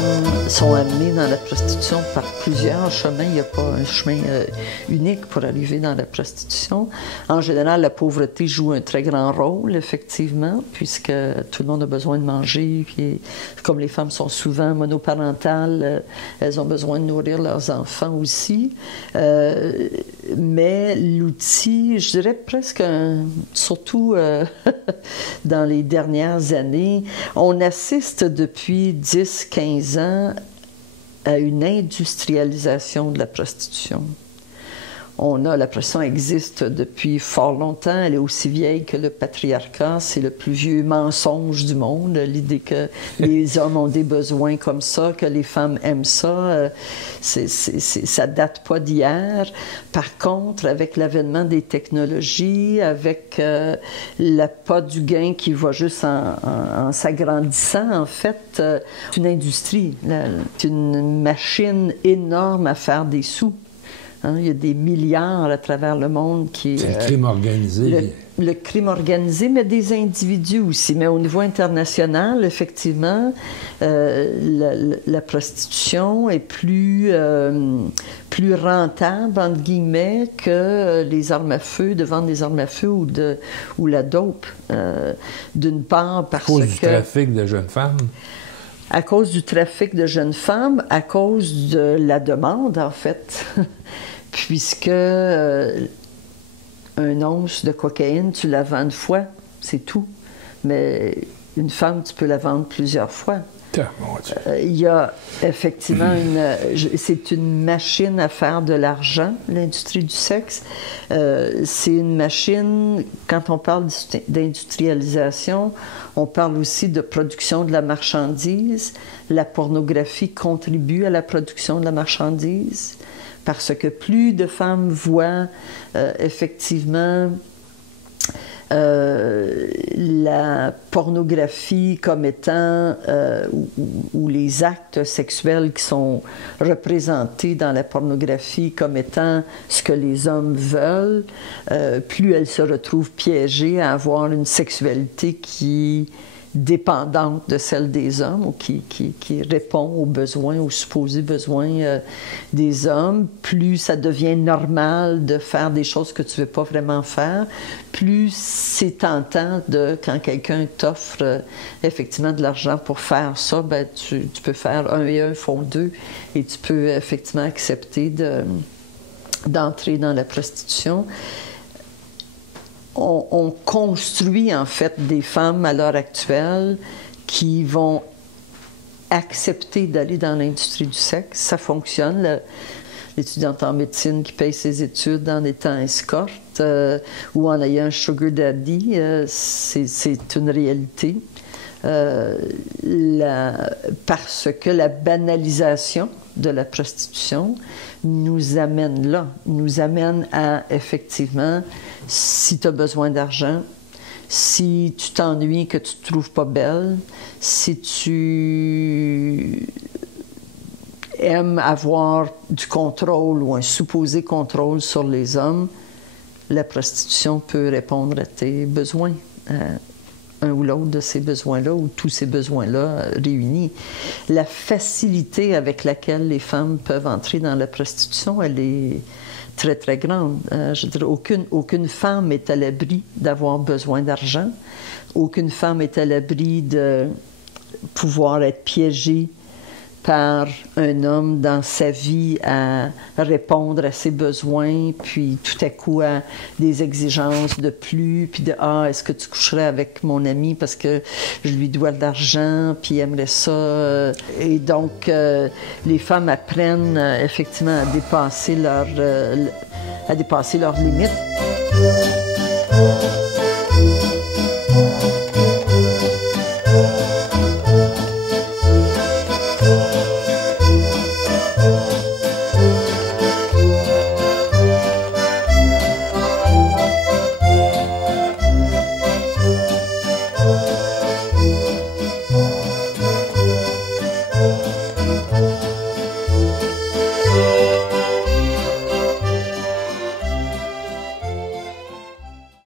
femmes sont amenées dans la prostitution par plusieurs chemins. Il n'y a pas un chemin unique pour arriver dans la prostitution. En général, la pauvreté joue un très grand rôle, effectivement, puisque tout le monde a besoin de manger. Puis, comme les femmes sont souvent monoparentales, elles ont besoin de nourrir leurs enfants aussi. Mais l'outil, je dirais presque, surtout dans les dernières années, on assiste depuis 10-15 ans à une industrialisation de la prostitution. La prostitution existe depuis fort longtemps. Elle est aussi vieille que le patriarcat. C'est le plus vieux mensonge du monde. L'idée que les hommes ont des besoins comme ça, que les femmes aiment ça, ça date pas d'hier. Par contre, avec l'avènement des technologies, avec l'appât du gain qui va juste en s'agrandissant, en fait, c'est une industrie. C'est une machine énorme à faire des sous. Hein, il y a des milliards à travers le monde qui... C'est le crime organisé. Le crime organisé, mais des individus aussi. Mais au niveau international, effectivement, la prostitution est plus rentable, entre guillemets, que les armes à feu, de vendre des armes à feu ou la dope. D'une part, parce que... À cause du trafic de jeunes femmes. À cause du trafic de jeunes femmes, à cause de la demande, en fait. Puisque un once de cocaïne, tu la vends une fois, c'est tout. Mais une femme, tu peux la vendre plusieurs fois. Il y a effectivement c'est une machine à faire de l'argent, l'industrie du sexe. C'est une machine, quand on parle d'industrialisation, on parle aussi de production de la marchandise. La pornographie contribue à la production de la marchandise. Parce que plus de femmes voient effectivement la pornographie comme étant, ou les actes sexuels qui sont représentés dans la pornographie comme étant ce que les hommes veulent, plus elles se retrouvent piégées à avoir une sexualité qui dépendante de celle des hommes ou qui répond aux besoins, aux supposés besoins des hommes, plus ça devient normal de faire des choses que tu ne veux pas vraiment faire, plus c'est tentant quand quelqu'un t'offre effectivement de l'argent pour faire ça, ben tu peux faire 1 et 1 font 2 et tu peux effectivement accepter d'entrer dans la prostitution. On construit en fait des femmes à l'heure actuelle qui vont accepter d'aller dans l'industrie du sexe. Ça fonctionne. L'étudiante en médecine qui paye ses études en étant escorte ou en ayant un sugar daddy, c'est une réalité. Parce que la banalisation de la prostitution nous amène là, nous amène à effectivement, si tu as besoin d'argent, si tu t'ennuies, que tu ne te trouves pas belle, si tu aimes avoir du contrôle ou un supposé contrôle sur les hommes, la prostitution peut répondre à tes besoins, un ou l'autre de ces besoins-là, ou tous ces besoins-là réunis. La facilité avec laquelle les femmes peuvent entrer dans la prostitution, elle est très, très grande. Je dirais, aucune femme n'est à l'abri d'avoir besoin d'argent. Aucune femme est à l'abri de pouvoir être piégée par un homme dans sa vie à répondre à ses besoins, puis tout à coup à des exigences de plus, puis de « Ah, est-ce que tu coucherais avec mon ami parce que je lui dois de l'argent, puis il aimerait ça. » Et donc, les femmes apprennent effectivement à dépasser leurs limites.